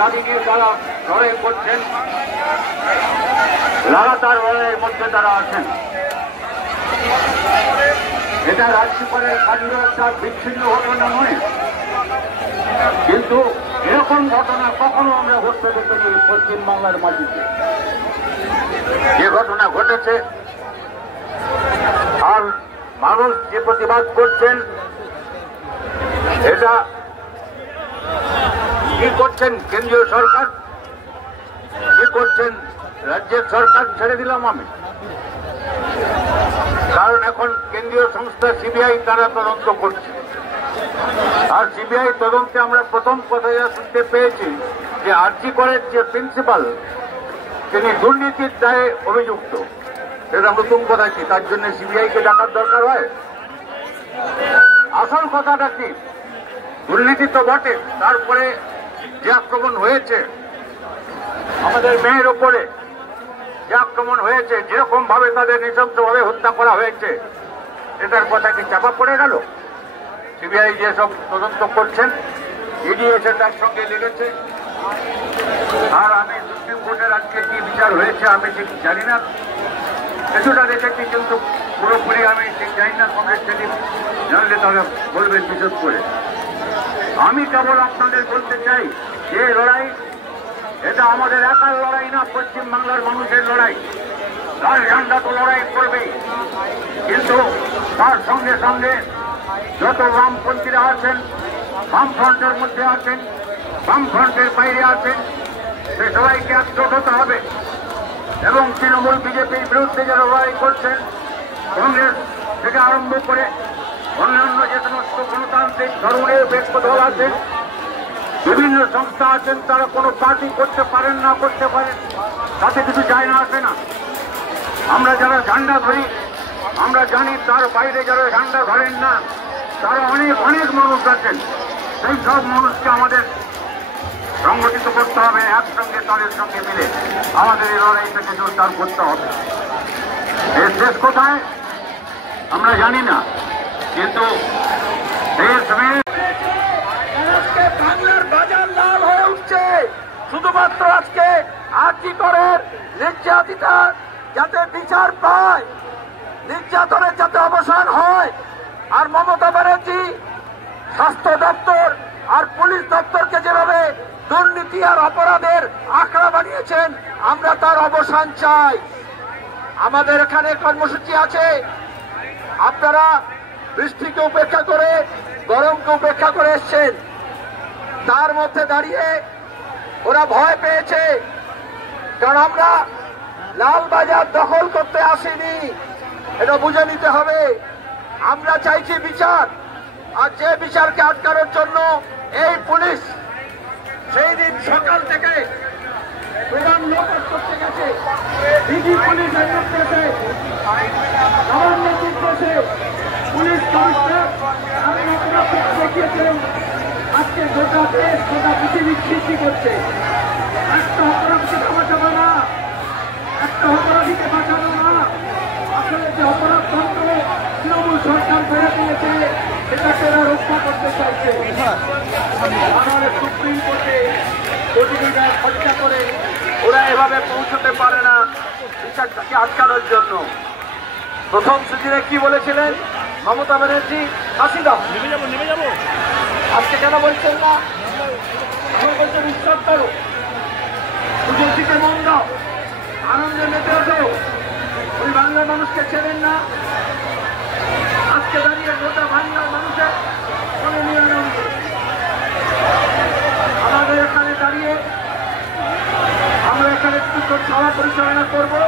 দাবি নিয়ে তারা লড়াই করছেন, লাগাতার লড়াইয়ের মধ্যে তারা আছেন। এটা রাজ্যপালের কাণ্ড একটা বিচ্ছিন্ন ঘটনা নয়, কিন্তু এরকম ঘটনা কখনো আমরা ঘটতে দেখিনি পশ্চিমবাংলার মাটিতে। যে ঘটনা ঘটেছে আর মানুষ যে প্রতিবাদ করছেন, এটা কি করছেন কেন্দ্রীয় সরকার, কি করছেন রাজ্যের সরকার, ছেড়ে দিলাম আমি। কারণ এখন কেন্দ্রীয় সংস্থা সিবিআই তারা তদন্ত করছে, আর সিবিআই তদন্তে আমরা প্রথম কথা যা শুনতে পেয়েছি যে আরজি করের যে প্রিন্সিপাল তিনি দুর্নীতির দায়ে অভিযুক্ত। এটা নতুন কথা কি, তার জন্য সিবিআইকে ডাকার দরকার হয়? আসল কথাটা কি, দুর্নীতি তো বটে, তারপরে যে আক্রমণ হয়েছে আমাদের মেয়ের ওপরে, যে আক্রমণ হয়েছে, যেরকম ভাবে তাদের নৃশংসভাবে হত্যা করা হয়েছে, এটার কথা কি চাপা পড়ে গেল? সিবিআই যেসব তদন্ত করছেন, ইডি এসে তার সঙ্গে লেগেছে। আর আমি সুপ্রিম কোর্টের আজকে কি বিচার হয়েছে আমি ঠিক জানি না, কিছুটা দেখেছি, কিন্তু পুরোপুরি আমি ঠিক জানি না। কংগ্রেস সেদিন জানলে তারা বলবেন বিশদ করে। আমি কেবল আপনাদের বলতে চাই যে লড়াই এটা আমাদের একার লড়াই না, পশ্চিমবাংলার মানুষের লড়াই। লাল ঝান্ডা তো লড়াই করবেই, কিন্তু তার সঙ্গে সঙ্গে যত বামপন্থীরা আছেন, বামফ্রন্টের মধ্যে আছেন, বামফ্রন্টের বাইরে আছেন, সে সবাইকে একজোট হতে হবে। এবং তৃণমূল বিজেপির বিরুদ্ধে যারা লড়াই করছেন, কংগ্রেস থেকে আরম্ভ করে অন্যান্য যে সমস্ত গণতান্ত্রিক ধরনের ব্যক্তি দল আছেন, বিভিন্ন সংস্থা আছেন, তারা কোনো পার্টি করতে পারেন না করতে পারেন, তাতে কিছু যায় না আসে না। আমরা যারা ঝান্ডা ধরি, আমরা জানি তার বাইরে যারা ঝান্ডা ধরেন না, তারা অনেক অনেক মানুষ আছেন। সেই সব মানুষকে আমাদের সংগঠিত করতে হবে, একসঙ্গে তাদের সঙ্গে মিলে আমাদের এই লড়াইটাকে জোরদার করতে হবে। এর শেষ কোথায় আমরা জানি না, কিন্তু বাংলার বাজার লাল হয়ে উঠছে শুধুমাত্র আজকে আরজি করের নির্যাতিতা যাতে বিচার পায়, নির্যাতনের যাতে অবসান হয়। আর মমতা ব্যানার্জি স্বাস্থ্য দপ্তর আর পুলিশ দপ্তরকে যেভাবে দুর্নীতি আর অপরাধের আখড়া বানিয়েছেন, আমরা তার অবসান চাই। আমাদের এখানে কর্মসূচি আছে, আপনারা বৃষ্টিকে উপেক্ষা করে, গরমকে উপেক্ষা করে এসছেন, তার মধ্যে দাঁড়িয়ে ওরা ভয় পেয়েছে। কারণ আমরা লালবাজার দখল করতে আসিনি, এটা বুঝে নিতে হবে। আমরা চাইছি বিচার, আর যে বিচারকে আটকানোর জন্য এই পুলিশ সেই দিন সকাল থেকে প্রধান লোক করতে গেছে, দিদি পুলিশের নির্দেশে, গভর্নমেন্ট নির্দেশে পুলিশ কমিশনার দেখিয়েছেন। আজকে গোটা দেশ, গোটা পৃথিবীর সৃষ্টি করছে। একটা অপরাধকে বাঁচানো না, একটা অপরাধীকে বাঁচানো না, আসলে যে অপরাধ তন্ত্র তৃণমূল সরকার গড়ে দিয়েছে সেটাকে এরা রক্ষা করতে চাইছে। আমাদের সুপ্রিম কোর্টে কোটি টাকা খরচা করে ওরা এভাবে পৌঁছতে পারে না বিচারটাকে আটকানোর জন্য। প্রথম সুদিনে কি বলেছিলেন মমতা ব্যানার্জি? ফাঁসি দাও, নেমে যাবো। আজকে কেন বলছেন না? বলছেন উৎসব করো, পুজোর দিকে মন দাও, আনন্দে মেতে ওঠো। ওই বাংলার মানুষকে ছেড়েন না। আজকে দাঁড়িয়ে গোটা বাংলার মানুষের মনে নিয়ে আনন্দ। আমাদের এখানে দাঁড়িয়ে আমরা এখানে সভা পরিচালনা করবো।